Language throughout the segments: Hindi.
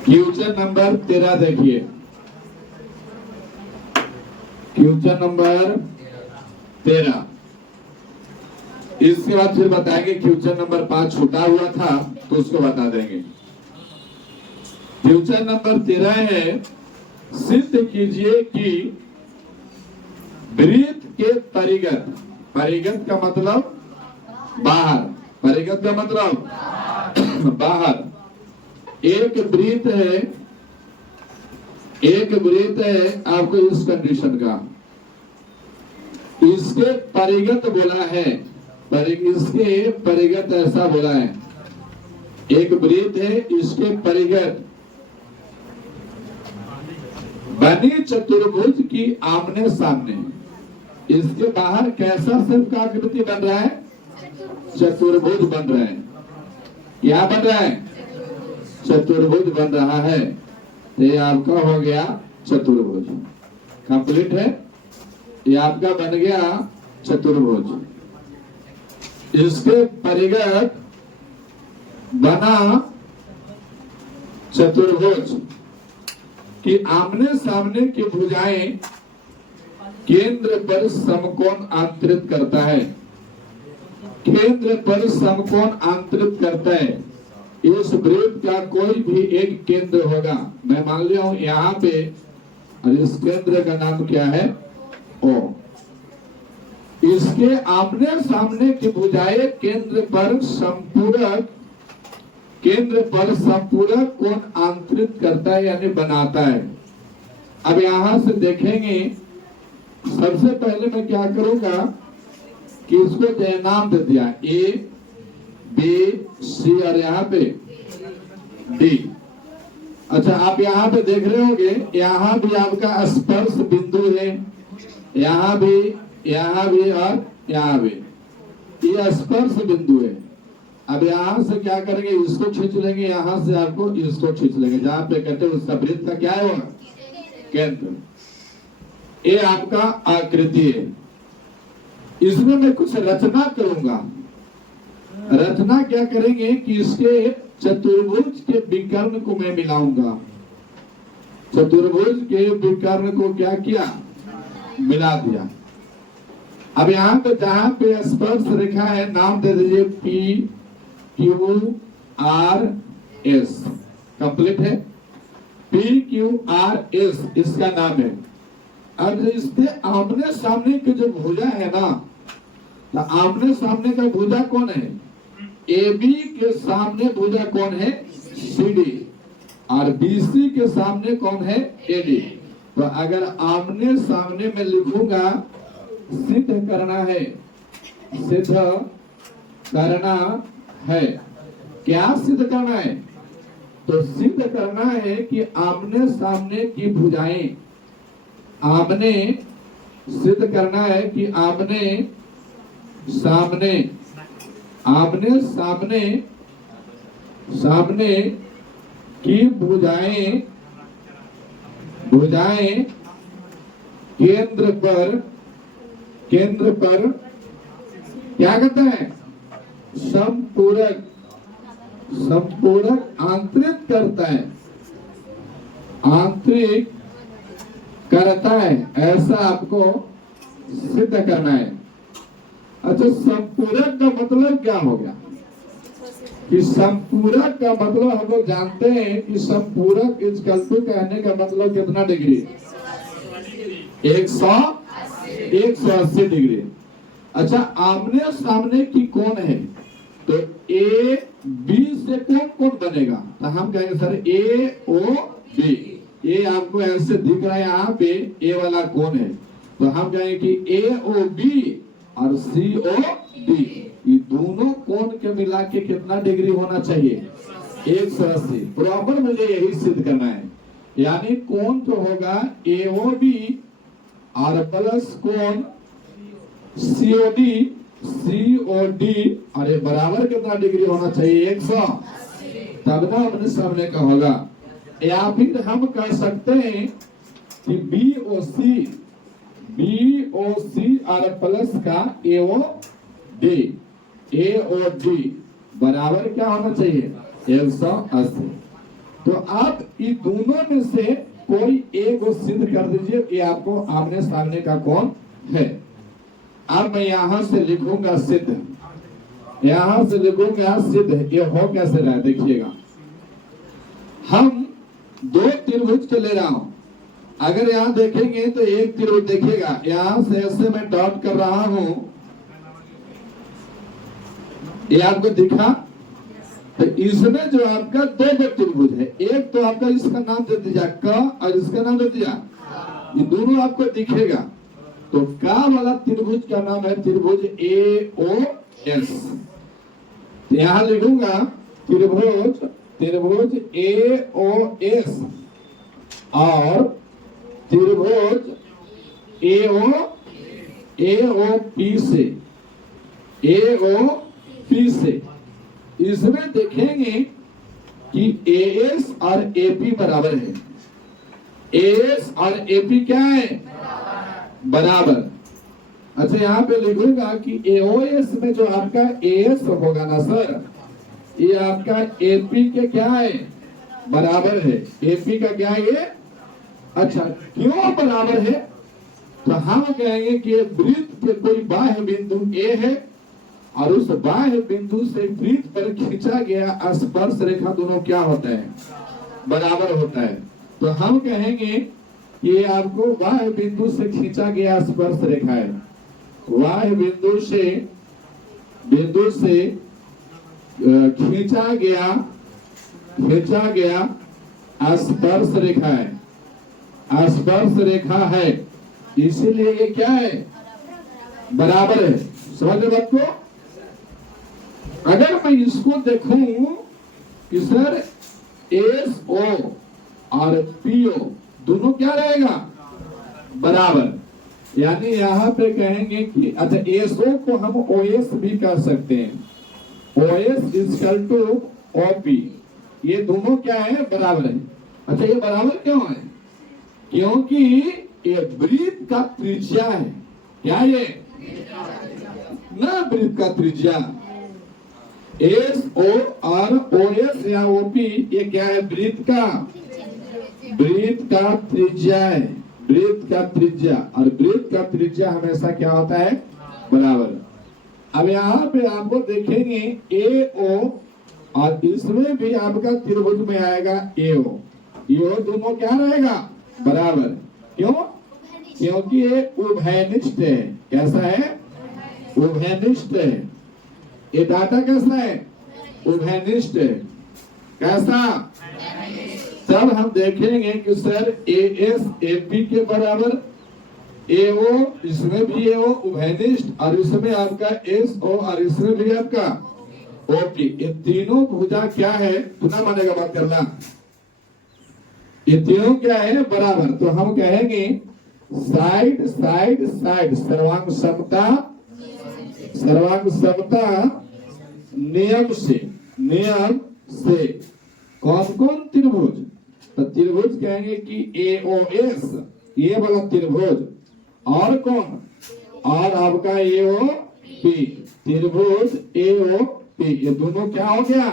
क्वेश्चन नंबर 13 देखिए, क्वेश्चन नंबर 13। इसके बाद फिर बताएंगे क्वेश्चन नंबर 5 छूटा हुआ था तो उसको बता देंगे। क्वेश्चन नंबर 13 है, सिद्ध कीजिए कि वृत्त के परिगत, परिगत का मतलब बाहर, परिगत का मतलब बाहर एक वृत्त है, एक वृत्त है आपको इस कंडीशन का, इसके परिगत बोला है, इसके परिगत ऐसा बोला है, एक वृत्त है इसके परिगत बनी चतुर्भुज की आमने सामने, इसके बाहर कैसा सिर्फ का आकृति बन रहा है, चतुर्भुज बन रहा है। क्या बन रहा है, चतुर्भुज बन रहा है। तो ये आपका हो गया चतुर्भुज, कंप्लीट है, ये आपका बन गया चतुर्भुज। इसके परिगत बना चतुर्भुज कि आमने सामने की भुजाएं केंद्र पर समकोण आंतरित करता है, केंद्र पर समकोण आंतरित करता है। इस वृत्त का कोई भी एक केंद्र होगा, मैं मान लिया हूं यहाँ पे, और इस केंद्र का नाम क्या है, ओ। इसके आमने सामने की भुजाएं केंद्र पर संपूरक, केंद्र पर संपूरक कोण आंतरित करता है यानी बनाता है। अब यहां से देखेंगे, सबसे पहले मैं क्या करूंगा कि इसको नाम दे दिया ए बी सी और यहाँ पे डी। अच्छा, आप यहाँ पे देख रहे होंगे, यहाँ भी आपका स्पर्श बिंदु है, यहाँ भी और यहाँ भी, ये स्पर्श बिंदु है। अब यहाँ से क्या करेंगे, इसको खींच लेंगे, यहाँ से आपको इसको खींच लेंगे, जहाँ पे कहते हैं उसका वृत्त का क्या है, वो केंद्र। ये आपका आकृति है। इसमें मैं कुछ रचना करूंगा। रचना क्या करेंगे कि इसके चतुर्भुज के विकर्ण को मैं मिलाऊंगा, चतुर्भुज के विकर्ण को क्या किया, मिला दिया। अब यहाँ पे जहाँ पे स्पर्श रेखा है, नाम दे दीजिए P Q R S, complete है, पी क्यू आर एस इसका नाम है। अब इसके आमने सामने की जो भुजा है ना, तो आमने सामने का भुजा कौन है, ए बी के सामने भुजा कौन है, सी डी, और बीसी के सामने कौन है, ए डी। तो अगर आमने सामने में लिखूंगा, सिद्ध करना है, सिद्ध करना है, क्या सिद्ध करना है, तो सिद्ध करना है कि आमने सामने की भुजाएं, आमने, सिद्ध करना है कि आमने सामने, आमने सामने, सामने की भुजाएं, भुजाएं केंद्र पर, केंद्र पर क्या कहता है, संपूरक, संपूरक आंतरिक करता है, आंतरिक करता है, ऐसा आपको सिद्ध करना है। अच्छा, संपूरक का मतलब क्या हो गया, कि संपूरक का मतलब हम लोग जानते हैं कि संपूरक इज इक्वल टू कहने का मतलब कितना डिग्री, 180 डिग्री। अच्छा, आमने सामने की कौन है, तो ए बी से कौन कौन बनेगा, तो हम कहेंगे सर ए ओ बी, ये आपको ऐसे दिख रहा है यहाँ पे, ए वाला कौन है, तो हम कहेंगे कि ए ओ बी और सी ओ डी, ये दोनों कोण के मिला के कितना डिग्री होना चाहिए, 180। प्रॉपर मुझे यही सिद्ध करना है, यानी कोण तो होगा ए ओ बी और प्लस कोण सी ओ डी, और ये बराबर कितना डिग्री होना चाहिए, 100, तब ना अपने सामने का होगा। या फिर हम कह सकते हैं कि बी ओ सी और प्लस का ए ओ डी बराबर क्या होना चाहिए, 180। तो आप इन दोनों में से कोई एक को सिद्ध कर दीजिए, ये आपको आमने सामने का कौन है। अब मैं यहां से लिखूंगा सिद्ध, यहां से लिखूंगा सिद्ध। ये हो कैसे रहा है देखिएगा, हम दो त्रिभुज के ले रहा हूं। अगर यहां देखेंगे तो एक त्रिभुज देखिएगा, यहां से ऐसे मैं डॉट कर रहा हूं, ये आपको दिखा। तो इसमें जो आपका दो त्रिभुज है, एक तो आपका इसका नाम दे दिया क और इसका नाम दे दिया, ये दोनों आपको दिखेगा। तो का वाला त्रिभुज का नाम है त्रिभुज AOS। यहां लिखूंगा त्रिभुज AOS और त्रिभुज AOP से इसमें देखेंगे कि AS और AP बराबर है। AS और AP क्या है? बराबर। अच्छा यहाँ पे लिखूंगा कि AOS में जो आपका AS होगा ना सर, ये आपका AP के क्या है? बराबर है। AP का क्या है ये? अच्छा क्यों बराबर है? तो हम कहेंगे कि वृत्त के कोई बाह्य बिंदु A है और उस बाह्य बिंदु से वृत्त पर खींचा गया स्पर्श रेखा दोनों क्या होता है? बराबर होता है। तो हम कहेंगे ये आपको बाह्य बिंदु से खींचा गया स्पर्श रेखा है। बाह्य बिंदु से खींचा गया स्पर्श रेखा है, स्पर्श रेखा है, इसीलिए ये क्या है? बराबर है। समझ बात को? अगर मैं इसको देखूं कि सर SO और PO दोनों क्या रहेगा? बराबर। यानी यहाँ पे कहेंगे कि अच्छा SO को हम OS भी कर सकते हैं। OS इक्वल टू OP, ये दोनों क्या है? बराबर है। अच्छा ये बराबर क्यों है? क्योंकि ये वृत्त का त्रिज्या है। क्या ये? ना वृत्त का त्रिज्या। SO और OS या OP ये क्या है? वृत्त का त्रिज्या है। वृत्त का त्रिज्या, और वृत्त का त्रिज्या हमेशा क्या होता है? बराबर। अब यहाँ पे आपको देखेंगे AO और इसमें भी आपका त्रिभुज में आएगा AO, ये दोनों क्या रहेगा? बराबर। क्यों? क्योंकि ये उभयनिष्ठ है। कैसा है? उभयनिष्ठ है। ये डाटा कैसा है? उभयनिष्ठ है। कैसा? तब हम देखेंगे कि सर AS AP के बराबर, AO इसमें भी AO उभयनिष्ठ और इसमें आपका SO और इसमें भी आपका OP, ये तीनों भुजा क्या है? पुनः मानेगा बात करना, ये तीनों क्या है? बराबर। तो हम कहेंगे साइड साइड साइड सर्वांग समता नियम से कौन कौन त्रिभुज? तो त्रिभुज कहेंगे कि AOS ये वाला त्रिभुज, और कौन? और आपका AOP, त्रिभुज AOP, ये दोनों क्या हो गया?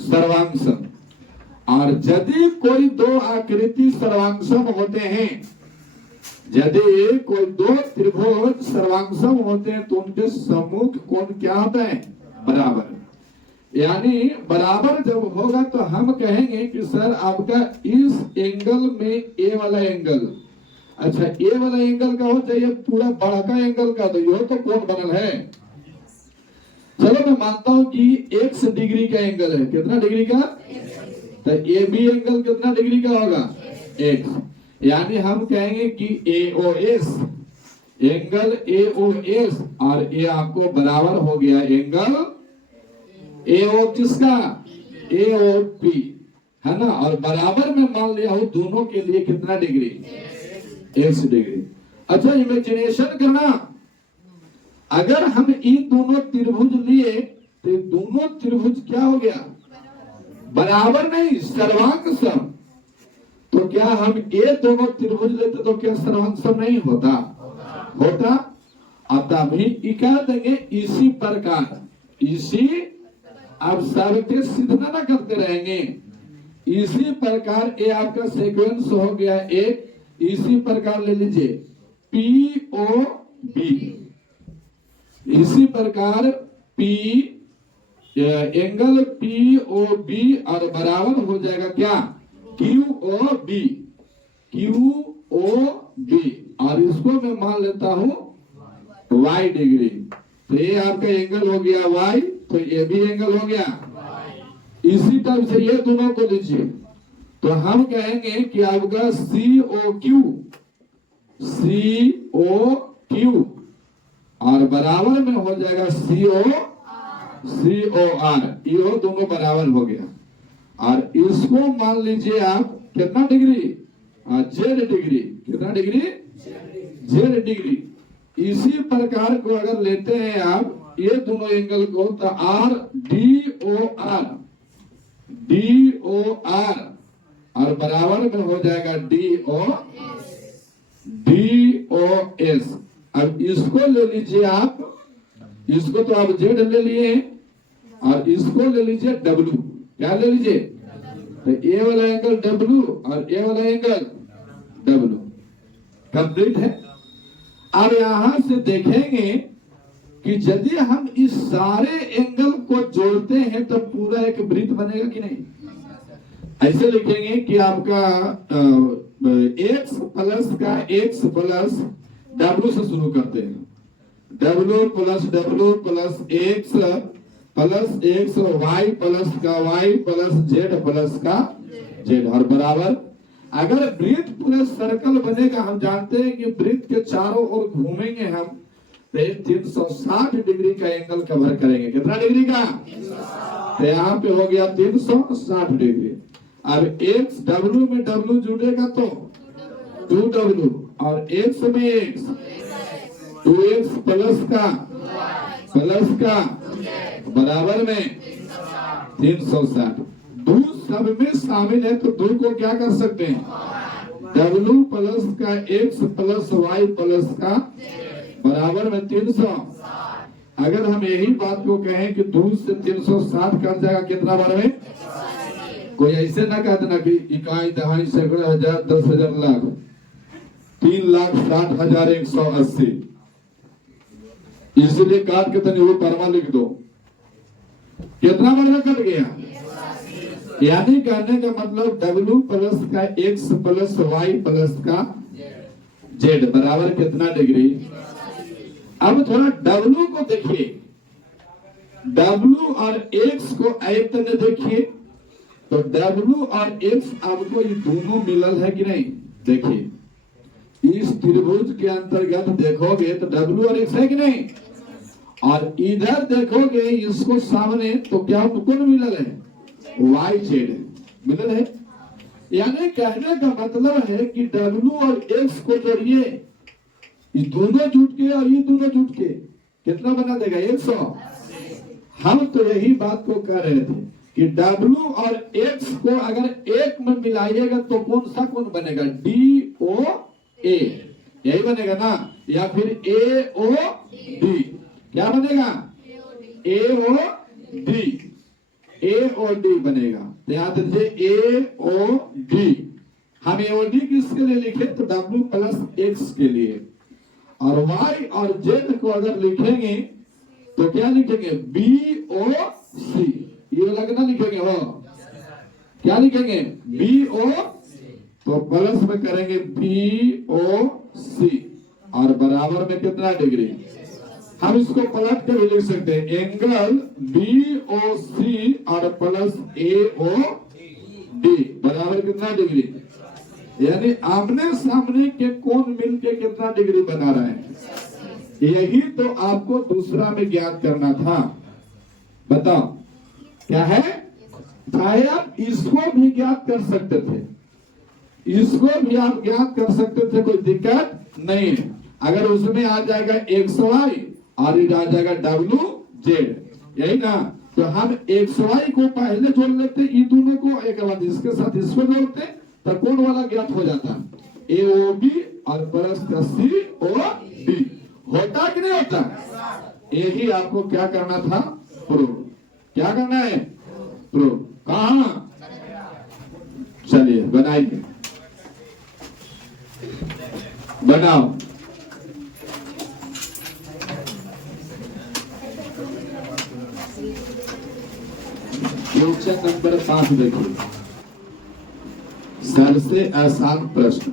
सर्वांगसम। और यदि कोई दो आकृति सर्वांगसम होते हैं, यदि कोई दो त्रिभुज सर्वांगसम होते हैं तो उनके सम्मुख कोण क्या होता है? बराबर। यानी बराबर जब होगा तो हम कहेंगे कि सर आपका इस एंगल में ए वाला एंगल, अच्छा ए वाला एंगल का हो चाहिए पूरा बड़ा एंगल का, तो यह तो कोण बनल है। चलो मैं मानता हूं कि x डिग्री का एंगल है। कितना डिग्री का? तो ए बी एंगल कितना डिग्री का होगा? x। यानी हम कहेंगे कि AOS एंगल AOS और ये आपको बराबर हो गया एंगल AO किसका? AOP है ना। और बराबर में मान लिया हो दोनों के लिए कितना डिग्री? x degree. अच्छा इमेजिनेशन करना, अगर हम इन दोनों त्रिभुज लिए तो दोनों त्रिभुज क्या हो गया? बराबर नहीं, सर्वांगसम। तो क्या हम ये दोनों त्रिभुज लेते तो क्या सर्वांगसम नहीं होता? होता। अब भी क्या देंगे? इसी प्रकार, इसी अब सबके सिद्धना ना करते रहेंगे, इसी प्रकार ये आपका सीक्वेंस हो गया एक। इसी प्रकार ले लीजिए POB, इसी प्रकार P एंगल POB और बराबर हो जाएगा क्या QOB, QOB और इसको मैं मान लेता हूं Y डिग्री। तो ये आपका एंगल हो गया Y, तो ये भी एंगल हो गया। इसी तरह से ये दोनों को लीजिए, तो हम कहेंगे कि आपका COQ और बराबर में हो जाएगा COR। ये दोनों बराबर हो गया। और इसको मान लीजिए आप कितना डिग्री, Z डिग्री। कितना डिग्री, Z डिग्री। इसी प्रकार को अगर लेते हैं आप ये दोनों एंगल को, तो DOR और बराबर में हो जाएगा DOS। अब इसको ले लीजिए आप, इसको तो आप Z ले लिए और इसको ले लीजिए W। क्या ले लीजिए, तो ये वाला एंगल W और ये वाला एंगल W कंप्लीट है। अब यहां से देखेंगे कि यदि हम इस सारे एंगल को जोड़ते हैं तो पूरा एक वृत्त बनेगा कि नहीं। ऐसे लिखेंगे कि आपका x प्लस का x प्लस W से शुरू करते हैं, W plus x y plus का y प्लस z प्लस का z और बराबर। अगर वृत्त पूरा सर्कल बनेगा, हम जानते हैं कि वृत्त के चारों ओर घूमेंगे हम, तो 360 डिग्री का एंगल कवर करेंगे। कितना डिग्री का, तो यहाँ पे हो गया 360 डिग्री। अब x W में W जुड़ेगा तो 2W और x में x, 2x प्लस का बराबर में 360। दो सब में शामिल है, तो दो को क्या कर सकते हैं, W प्लस का x प्लस y प्लस का बराबर में 300। अगर हम यही बात को कहें कि 2 से 360 कट जाएगा कितना बार में, कोई ऐसे ना कह देना कि इकाई दहाई सैकड़ों हजार 10,000 लाख 3,60,180, इसलिए काट के तनी वो परमा लिख दो। कितना बार में कट गया, यानी कहने का मतलब W प्लस का x प्लस y प्लस का z बराबर कितना डिग्री। अब थोड़ा W को देखिए, W और x को एक तरह देखिए, तो W और x आपको ये दोनों मिलल है कि नहीं। देखिए इस त्रिभुज के अंतर्गत देखोगे तो W और x है कि नहीं, और इधर देखोगे इसको सामने तो क्या कौन मिलल है, YZ मिलल है। यानी कहने का मतलब है कि W और x को जोड़िए, ये दोनों जुट के और ये दोनों जुट के कितना बना देगा 100। हम तो यही बात को कह रहे थे कि W और x को अगर एक में मिलाइएगा तो कौन सा कौन बनेगा, DOA यही बनेगा ना, या फिर AOD क्या बनेगा, AOD बनेगा। तो यहाँ देखिए AOD, हम AOD किसके लिए लिखे, तो W प्लस x के लिए, और y और z को अगर लिखेंगे तो क्या लिखेंगे, BOC। ये लगना लिखेंगे हो, क्या लिखेंगे BO, तो प्लस में करेंगे BOC और बराबर में कितना डिग्री। हम इसको पलट के भी लिख सकते हैं, एंगल BOC और प्लस AOD बराबर कितना डिग्री, यानी आमने सामने के कोण मिलके कितना डिग्री बना रहे हैं। यही तो आपको दूसरा में ज्ञात करना था। बताओ क्या है, चाहे आप इसको भी ज्ञात कर सकते थे, इसको भी आप ज्ञात कर सकते थे, कोई दिक्कत नहीं है। अगर उसमें आ जाएगा XY और आ जाएगा WZ, यही ना, तो हम XY को पहले जोड़ लेते, ये दोनों को एक बार इसके साथ इसको जोड़ते, तो कौन वाला ज्ञात हो जाता, AOB और प्लस का COD। होता कि नहीं होता, यही आपको क्या करना था, प्रूव। क्या करना है, प्रूव। कहा बनाइए, बनाओ। क्वेश्चन नंबर 5 देखिए, सबसे आसान प्रश्न।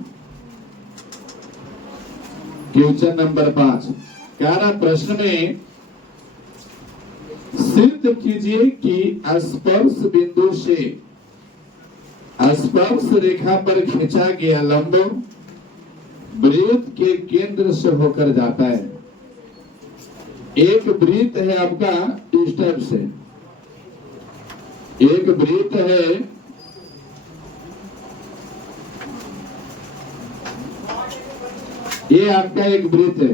क्वेश्चन नंबर 5 कह रहा, प्रश्न में सिद्ध कीजिए कि स्पर्श बिंदु से स्पर्श रेखा पर खींचा गया लंब वृत्त के केंद्र से होकर जाता है। एक वृत्त है आपका इस टाइप से, एक वृत्त है ये आपका एक वृत्त है।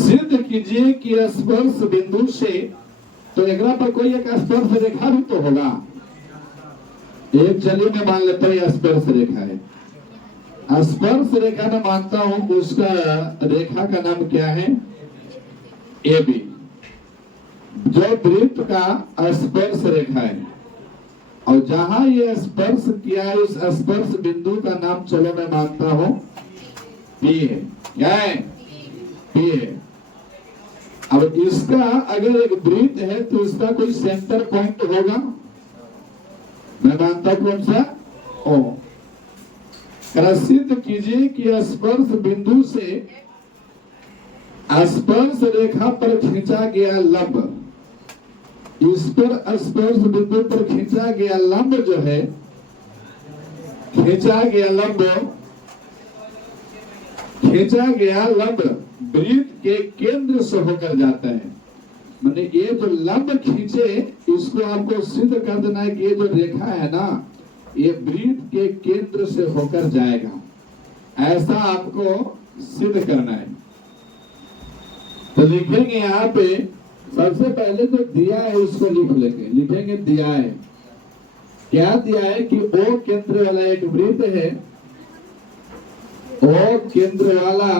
सिद्ध कीजिए कि स्पर्श बिंदु से, तो एक पर कोई एक स्पर्श रेखा भी तो होगा। एक चलिए मैं मान लेता हूं स्पर्श रेखा है। स्पर्श रेखा मैं मानता हूं उसका रेखा का नाम क्या है, ए बी, जो वृत्त का स्पर्श रेखा है। और जहां ये स्पर्श किया है उस स्पर्श बिंदु का नाम चलो मैं मानता हूं पी है। क्या है, पी है। अब इसका अगर एक वृत्त है तो इसका कोई सेंटर पॉइंट होगा, मैं मानता हूं कौन सा, ओ। सिद्ध कीजिए कि स्पर्श बिंदु से स्पर्श रेखा पर खींचा गया लंब, इस पर स्पर्श बिंदु पर खींचा गया लंब जो है, खींचा गया लंब वृत्त के केंद्र से होकर जाता है। माने ये जो लंब खींचे इसको आपको सिद्ध कर देना है कि ये जो रेखा है ना ये वृत्त के केंद्र से होकर जाएगा, ऐसा आपको सिद्ध करना है। तो लिखेंगे यहाँ पे सबसे पहले जो दिया है उसको लिख लेंगे, लिखेंगे दिया है। क्या दिया है कि ओ केंद्र वाला एक वृत्त है, ओ केंद्र वाला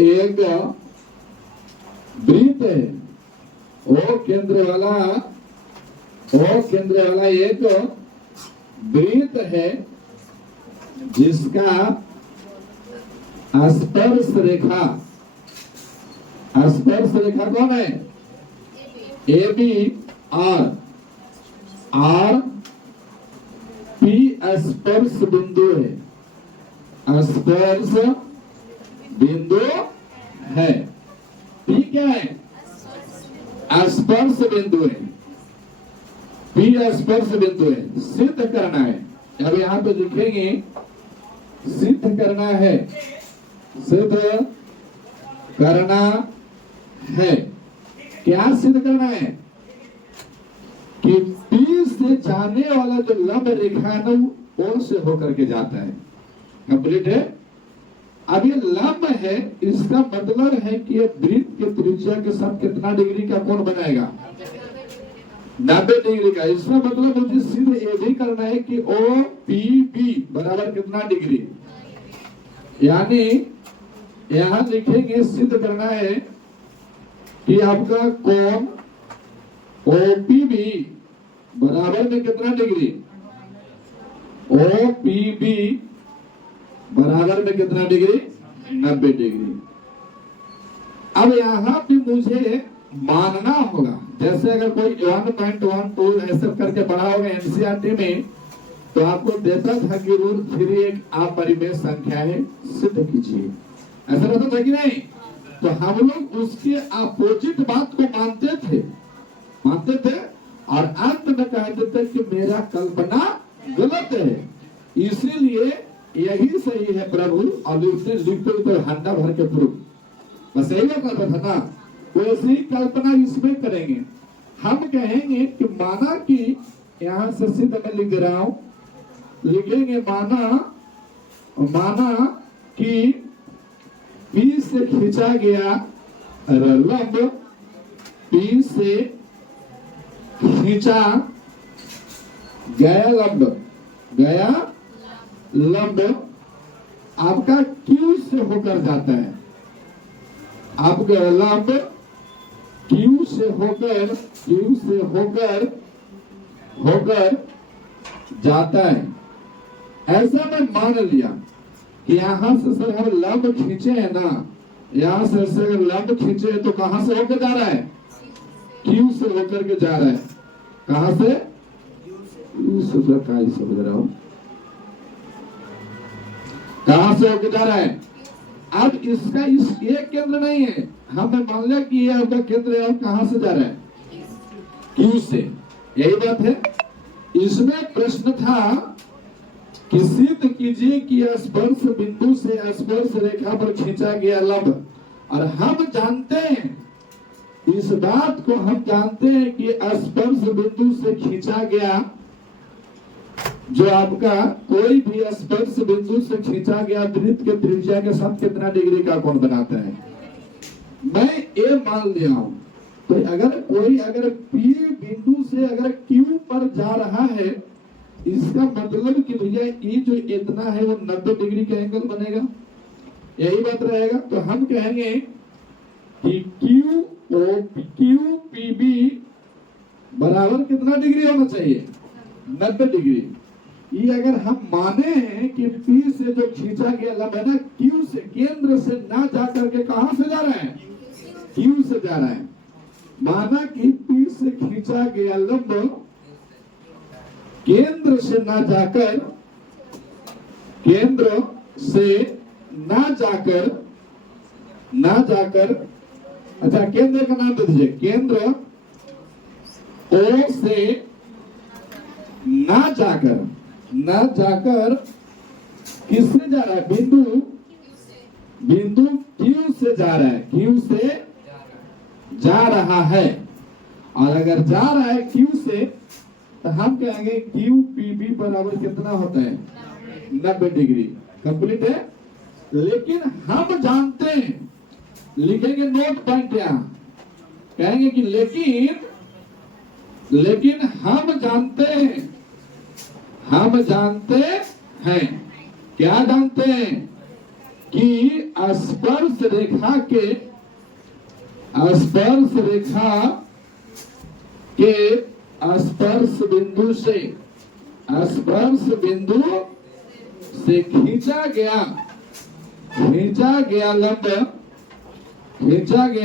एक वृत्त है, ओ केंद्र वाला एक वृत्त है जिसका स्पर्श रेखा कौन है, ए बी आर पी स्पर्श बिंदु है, स्पर्श बिंदु है। पी क्या है, स्पर्श बिंदु है, पी स्पर्श बिंदु है। सिद्ध करना है, अब यहां पे लिखेंगे सिद्ध करना है, सिद्ध करना है। क्या सिद्ध करना है कि पी से जाने वाला जो लंब रेखा है ना ओ से होकर के जाता है। कंप्लीट है। अब ये लंब है, इसका मतलब है कि ये वृत्त के त्रिज्या के साथ कितना डिग्री का कोण बनाएगा, 90 डिग्री का। इसका मतलब मुझे सिर्फ ये भी करना है कि ओ पी बी बराबर कितना डिग्री, यानी यहां लिखेंगे सिद्ध करना है कि आपका कोण OPB बराबर में कितना डिग्री, OPB बराबर में कितना डिग्री, 90 डिग्री। अब यहाँ पे मुझे मानना होगा, जैसे अगर कोई 1.12 ऐसे करके पढ़ा होगा एनसीईआरटी में, तो आपको देता था कि रूल 3 एक अपरिमेय संख्या है, सिद्ध कीजिए, ऐसा रहता था कि नहीं। तो हम लोग उसके अपोजिट बात को मानते थे और अंत में कहते थे कि मेरा कल्पना गलत है, इसीलिए यही सही है प्रभु, और लिखते तो हंडा भर के प्रूफ, बस यही करता था ना। वैसी कल्पना इसमें करेंगे, हम कहेंगे कि माना कि यहां से सिद्ध में लिख रहा हूं, लिखेंगे माना कि पी से खींचा गया लंब, पी से खींचा गया लंब आपका क्यू से होकर जाता है, आपका लंब क्यू से होकर होकर जाता है। ऐसा मैं मान लिया कि यहां से सर हम लंब खींचे है ना, यहां से अगर लंब खींचे तो कहां से होकर जा रहा है? क्यू से होकर के जा रहा है। कहां से? क्यू से। समझ रहा हूं कहां से होकर जा रहा है। अब इसका ये केंद्र नहीं है, हमें मान लिया कि ये आपका केंद्र है और कहां से जा रहा है? क्यू से। यही बात है। इसमें प्रश्न था कि सिद्ध कीजिए कि स्पर्श बिंदु से स्पर्श रेखा पर खींचा गया लंब, और हम जानते हैं, इस बात को हम जानते हैं कि स्पर्श बिंदु से खींचा गया, जो आपका कोई भी स्पर्श बिंदु से खींचा गया वृत्त के त्रिज्या के साथ कितना डिग्री का कोण बनाता है। मैं ये मान लिया हूं। तो अगर P बिंदु से अगर Q पर जा रहा है, इसका मतलब कि भैया ये जो इतना है वो 90 डिग्री का एंगल बनेगा। यही बात रहेगा। तो हम कहेंगे कि QPB बराबर कितना डिग्री होना चाहिए? 90 डिग्री। ये अगर हम माने हैं कि P से जो खींचा गया लंब है ना, Q से, केंद्र से ना जा करके कहां से जा रहा है? Q से जा रहा है। माना कि P से खींचा गया लंब केंद्र से ना जाकर अच्छा, केंद्र का नाम दे दीजिए। केंद्र O से ना जाकर किससे जा रहा है? बिंदु Q से जा रहा है। Q से जा रहा है। और अगर जा रहा है Q से, तो हम कहेंगे QPB बराबर कितना होता है? 90 डिग्री। कंप्लीट है। लेकिन हम जानते हैं, लिखेंगे नोट पॉइंट यहां, कहेंगे कि लेकिन हम जानते हैं, क्या जानते हैं? कि स्पर्श रेखा के स्पर्श बिंदु से खींचा गया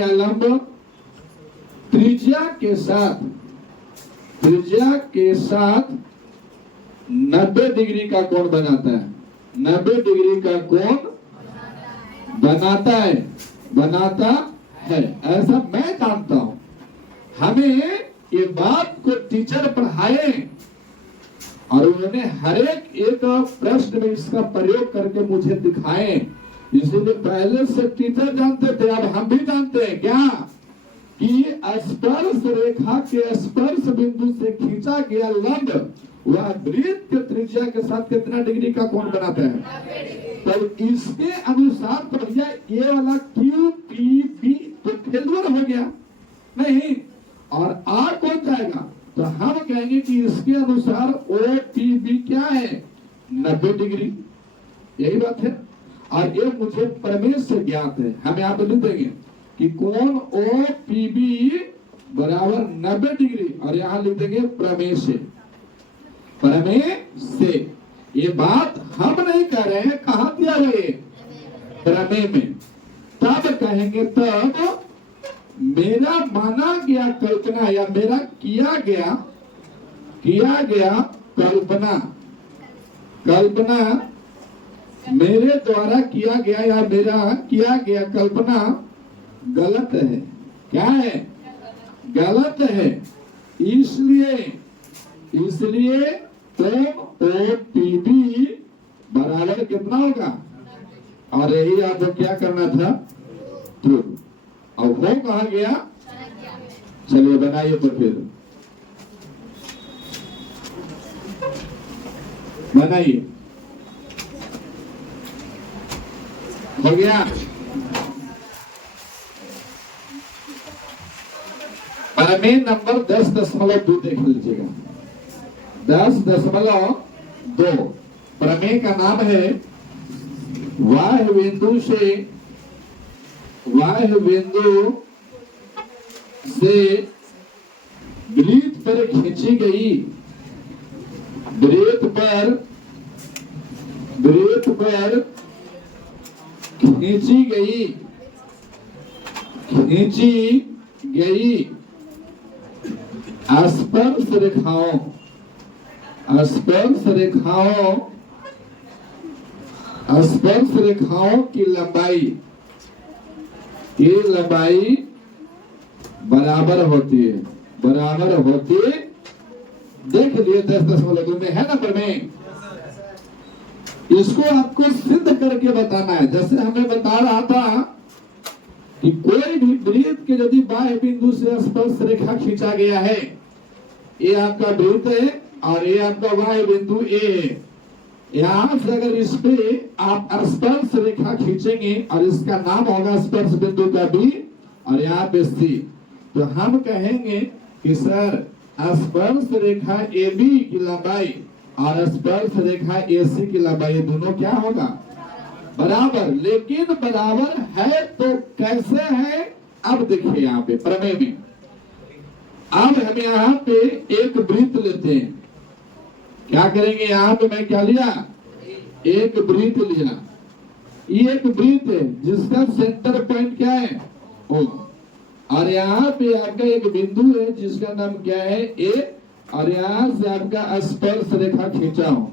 लंब त्रिज्या के साथ 90 डिग्री का कोण बनाता है। 90 डिग्री का कोण बनाता है। ऐसा मैं जानता हूं। हमें ये बात को टीचर पढ़ाए और उन्होंने हर एक प्रश्न में इसका प्रयोग करके मुझे दिखाए। इसीलिए पहले से टीचर जानते थे, अब हम भी जानते हैं क्या? कि स्पर्श रेखा के स्पर्श बिंदु से खींचा गया लंब वह वृत्त के त्रिज्या के साथ कितना डिग्री का कोण बनाता है। तो इसके अनुसार तो भैया ये वाला QPB तो फेल्यूर हो गया नहीं, और R कौन जाएगा? तो हम कहेंगे कि इसके अनुसार OPB क्या है? 90 डिग्री। यही बात है। और ये मुझे प्रमेय से ज्ञात है। हम यहाँ पे लिख देंगे कि कोण OPB बराबर 90 डिग्री, और यहाँ लिख देंगे प्रमेय से। ये बात हम नहीं कह रहे हैं, कहां दिया गया? प्रमेय में। तब कहेंगे, तब मेरा माना गया कल्पना या मेरा किया गया कल्पना मेरे द्वारा किया गया या मेरा किया गया कल्पना गलत है। क्या है? गलत है। इसलिए तो OPB बराबर कितना होगा? और यही आपको क्या करना था? ट्रू। अब वो कहा गया? चलिए बनाइए तो फिर बनाइए। हो गया? प्रमेय नंबर 10.2 देख लीजिएगा। 10.2 प्रमेय का नाम है वाह्य बिंदु से वृत्त पर खींची गई वृत्त पर खींची गई स्पर्श रेखाओं की लंबाई बराबर होती है। देख लिए 10.2 में है ना प्रमेय। इसको आपको सिद्ध करके बताना है। जैसे हमें बता रहा था कि कोई भी वृत्त के यदि बाह्य बिंदु से स्पर्श रेखा खींचा गया है, ये आपका वृत्त है और ये आपका बाह्य बिंदु ए है। यहां से अगर इस पे आप स्पर्श रेखा खींचेंगे और इसका नाम होगा स्पर्श बिंदु का बी और यहाँ पे सी, तो हम कहेंगे कि सर स्पर्श रेखा ए बी की लंबाई और स्पर्श रेखा एसी की लंबाई दोनों क्या होगा? बराबर। लेकिन बराबर है तो कैसे है? अब देखिए यहाँ पे प्रमेय में, अब हम यहाँ पे एक वृत्त लेते हैं। क्या करेंगे? यहाँ पे मैं क्या लिया? एक वृत्त लिया। ये एक वृत्त है जिसका सेंटर पॉइंट क्या है? ओ। और यहाँ पे आपका एक बिंदु है जिसका नाम क्या है? ए। और यहाँ से आपका स्पर्श रेखा खींचा हूं।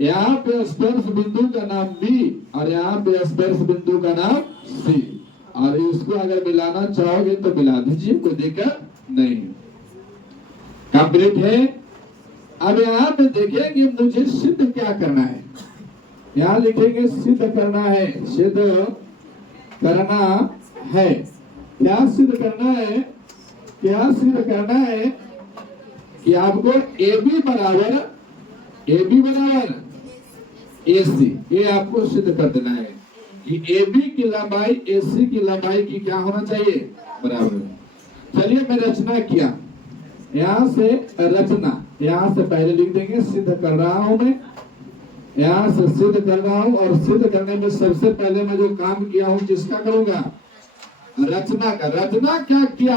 यहाँ पे स्पर्श बिंदु का नाम बी और यहाँ पे स्पर्श बिंदु का नाम सी। और इसको अगर मिलाना चाहोगे तो मिला दीजिए, कोई दिक्कत नहीं। कंप्लीट है। अब यहाँ पे देखेंगे मुझे सिद्ध क्या करना है। यहाँ लिखेंगे सिद्ध करना है। क्या सिद्ध करना है कि आपको AB बराबर AC, ये आपको सिद्ध कर देना है कि AB की लंबाई AC की लंबाई की क्या होना चाहिए? बराबर। चलिए मैं रचना किया। यहाँ से रचना, यहाँ से पहले लिख देंगे सिद्ध कर रहा हूं मैं। यहाँ से सिद्ध कर रहा हूं और सिद्ध करने में सबसे पहले मैं जो काम किया हूं किसका करूंगा? रचना का। रचना क्या किया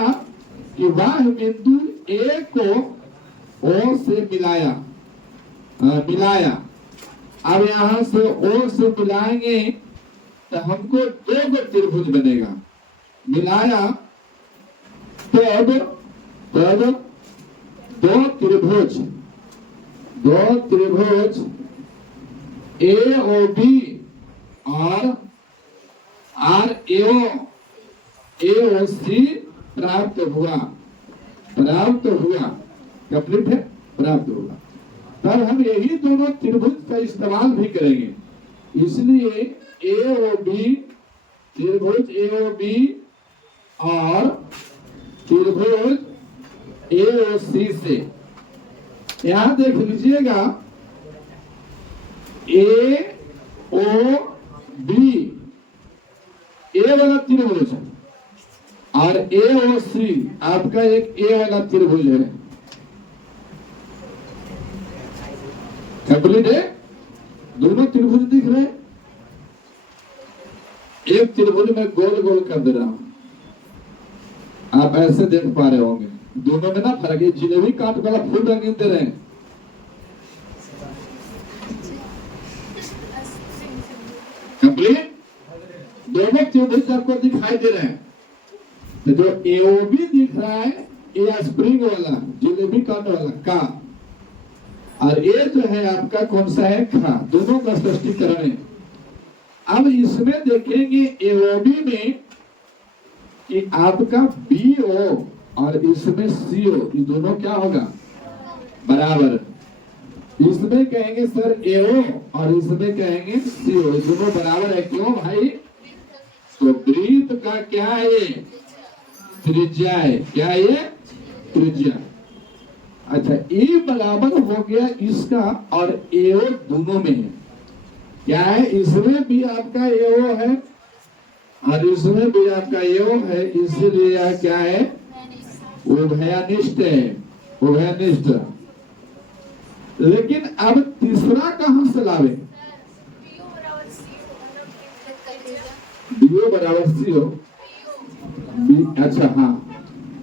कि बाह्य बिंदु ए को ओ से मिलाया। अब यहाँ से ओ से मिलाएंगे तो हमको दो त्रिभुज बनेगा। मिलाया तब दो त्रिभुज AOB और AOC प्राप्त हुआ। कंप्लीट है, प्राप्त हुआ। तब हम यही दोनों त्रिभुज का इस्तेमाल भी करेंगे। इसलिए त्रिभुज AOB और त्रिभुज AOC से यहां देख लीजिएगा AOB ए वाला त्रिभुज और AOC आपका एक ए वाला त्रिभुज है। कंप्लीट है। दोनों त्रिभुज दिख रहे हैं। एक त्रिभुज में गोल गोल कर दे रहा हूं, आप ऐसे देख पा रहे होंगे। दोनों में ना फर्क है। जिलेबी काट वाला फूल रंग दे रहे हैं। कंप्लीट। दोनों त्रिभुज आपको दिखाई दे रहे हैं। तो जो AOB दिख रहा है ये स्प्रिंग वाला, जिलेबी काट वाला का, और ये जो है आपका कौन सा है? खा। दोनों का स्पष्टीकरण है। अब इसमें देखेंगे AOB में कि आपका BO और इसमें CO, ये दोनों क्या होगा? बराबर। इसमें कहेंगे सर AO और इसमें कहेंगे CO, ये दोनों बराबर है। क्यों भाई? तो वृत्त का क्या है? ये त्रिज्या है। क्या है ये? त्रिज्या। अच्छा, ए बराबर हो गया इसका और AO दोनों में है। क्या है? इसमें भी आपका AO है और इसमें भी आपका AO है। इसलिए यह क्या है? उभयनिष्ठ है। उभयनिष्ठ। लेकिन अब तीसरा कहां से लावे? BO बराबर CO। अच्छा हाँ,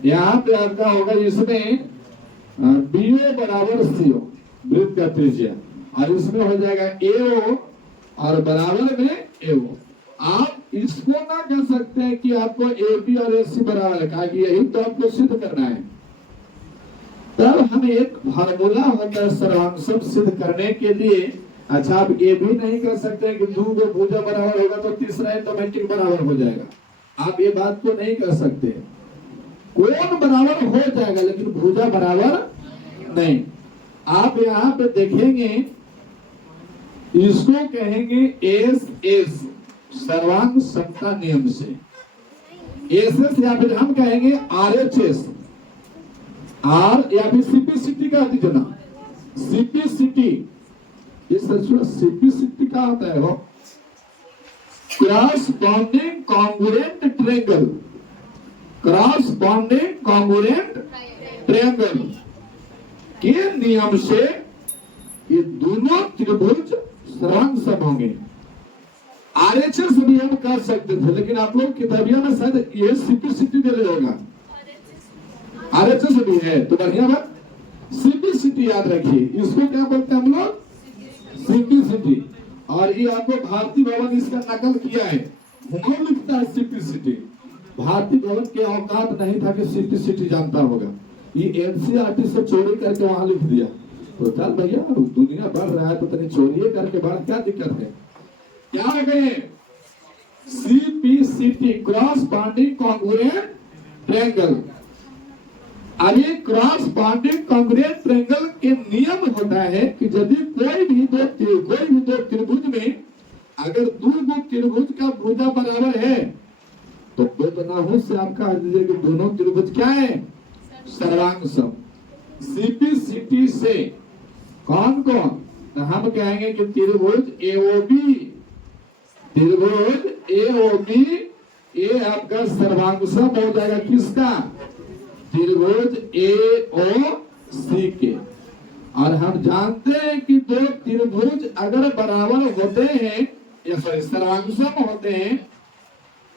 यहाँ पे आपका होगा इसमें BO बराबर CO। वृत्त का त्रिज्या, और इसमें हो जाएगा AO और बराबर में AO। आप इसको ना कह सकते हैं कि आपको AB और AC बराबर है, कहा कि यही तो आपको सिद्ध करना है। तब हम एक फार्मूला होता है सर्वांग सिद्ध करने के लिए। अच्छा, आप ये भी नहीं कर सकते कि दो को भुजा बराबर होगा तो तीसरा ऑटोमेटिक बराबर हो जाएगा, आप ये बात को नहीं कर सकते। कोण बराबर हो जाएगा लेकिन भुजा बराबर नहीं। आप यहाँ पे देखेंगे, इसको कहेंगे एस सर्वांग समता नियम से। एस या फिर हम कहेंगे RHS, आर या फिर CPCT का ना, CPCT। इस CPCT का होता है वो cross bonding congruent triangle, cross bonding congruent triangle के नियम से ये दोनों त्रिभुज सर्वांग सम होंगे। RHS भी हम कर सकते थे, लेकिन आप लोग किताबियों में शायद ये CPCT दे रहे होगा, RHS भी है तो बढ़िया बात। CPCT याद रखिए, इसको क्या बोलते हैं हम लोग, CPCT। और ये आपको भारतीय भवन इसका नकल किया है, वहां लिखता है CPCT। भारतीय भवन के औकात नहीं था कि CPCT जानता होगा, ये NCERT से चोरी करके वहां लिख दिया। तो चल भैया, दुनिया बढ़ रहा है तो तनी चोरी करके बढ़, क्या दिक्कत है। क्या कहें, CPCT cross bonding congruent triangle. अब ये क्रॉस बॉन्डिंग कॉन्ग्रुएंट ट्रायंगल के नियम होता है कि यदि कोई भी दो त्रिभुज में अगर दो त्रिभुज का भुजा बराबर है तो बेतनाहुस से आप कह दीजिए कि दोनों त्रिभुज क्या है, सर्वांग सम। CPCT से कौन कौन, तो हम कहेंगे कि त्रिभुज AOB, ये आपका सर्वांग सम हो जाएगा किसका, त्रिभुज AOC के। और हम जानते हैं कि दो त्रिभुज अगर बराबर होते हैं या सॉरी सर्वांग सम होते हैं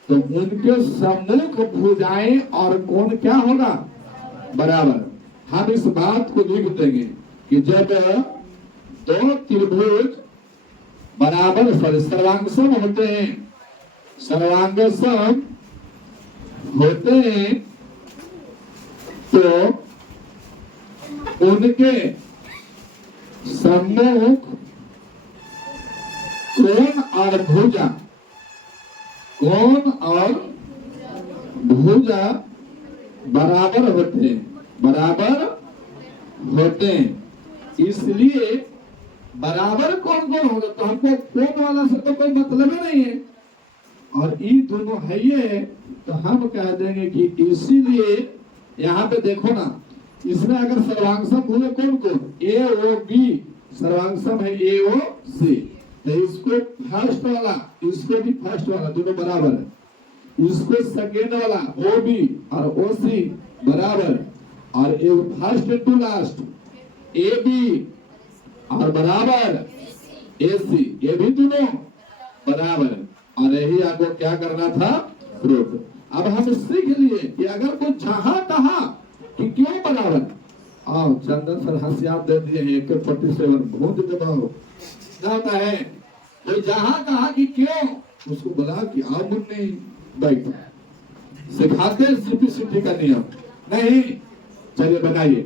तो उनके सम्मुख भुजाएं और कोण क्या होगा, बराबर। हम इस बात को लिख देंगे कि जब दो त्रिभुज बराबर सॉरी सर्वांग सम होते हैं, सर्वांग सम होते हैं तो उनके सम्मुख कोण और भुजा, कोण और भुजा बराबर होते हैं, बराबर होते हैं। इसलिए बराबर कौन कौन होगा, तो हमको कोण वाला से तो कोई मतलब ही नहीं है, और ये दोनों है ये, तो हम कह देंगे कि इसीलिए यहाँ पे देखो ना, इसमें अगर सर्वांग सम हुए कौन कौन, AOB सर्वांग सम है AOC, तो इसको फर्स्ट वाला, इसको भी फर्स्ट वाला, दोनों बराबर है। इसको सेकेंड वाला OB और OC बराबर, और फर्स्ट टू लास्ट AB और बराबर AC, ये भी दोनों बराबर। और यही आपको क्या करना था, प्रूफ। अब हम सीख लिए कि अगर कोई चाहा कहा कि क्यों बराबर, आओ चंदन सर हंसियात दे दिए 147 भूत दबाओ जाता है, कोई जहां कहा कि क्यों, उसको बोला कि आओ मुन्नी बैठ, सिखाते CPCT का नियम नहीं। चलिए बनाइए।